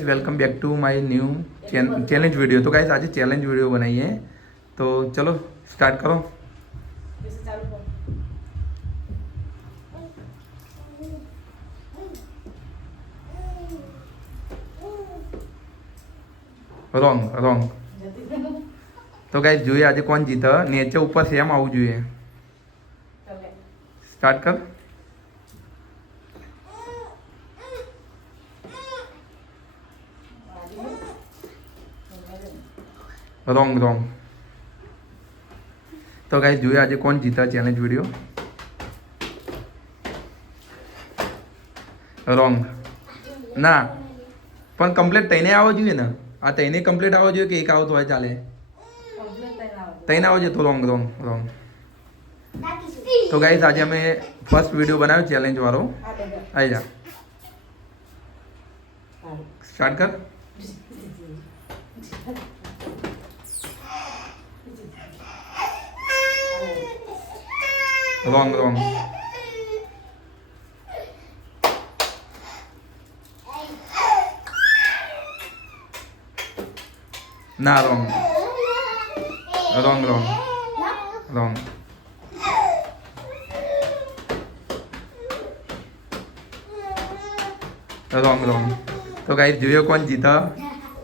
Welcome back to my new challenge video. तो guys आज challenge video बनाई है, तो चलो स्टार्ट करो। Wrong wrong. तो गाइस જોઈએ આજે કોણ જીતે। નીચે ઉપર સેમ આવવું જોઈએ। સ્ટાર્ટ કર। Wrong wrong. तो गाइस જોઈએ આજે કોણ જીતા ચેલેન્જ વિડીયો। रॉन्ग ના પણ કમ્પ્લીટ તઈને આવવો જોઈએ ને। આ તઈને કમ્પ્લીટ આવવો જોઈએ કે એક આવતો હોય ચાલે। તઈને આવવો જોઈએ તો रॉन्ग रॉन्ग रॉन्ग। तो गाइस આજે અમે ફર્સ્ટ વિડીયો બનાવ્યો ચેલેન્જ વાળો। આવી જા સ્ટાર્ટ કર। Wrong wrong. ना wrong wrong wrong wrong. Wrong wrong. तो गाइस જોઈએ કોણ જીતા।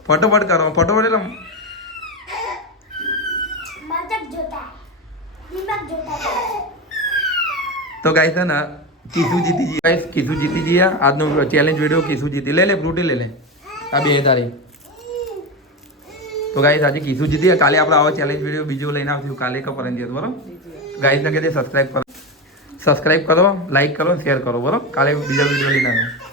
ફટોફટ કરો ફટોફટ। એટલે तो गाइस है ना किसू जीती जी। गाइस किसू जीती जी आज नो चैलेंज वीडियो किसू जीती। ले ले फ्रूटी ले ले आ बे तारी। तो गाइस आज किसू जीती। काले આપણે આવો ચેલેન્જ વિડિયો બીજો લઈને આવશું કાલે કે પરમ દિવસ બરોબર। ગાइस ને કહે સબસ્ક્રાઇબ કરો લાઈક કરો શેર કરો બરોબર। કાલે બીજો વિડિયો લઈને આવો।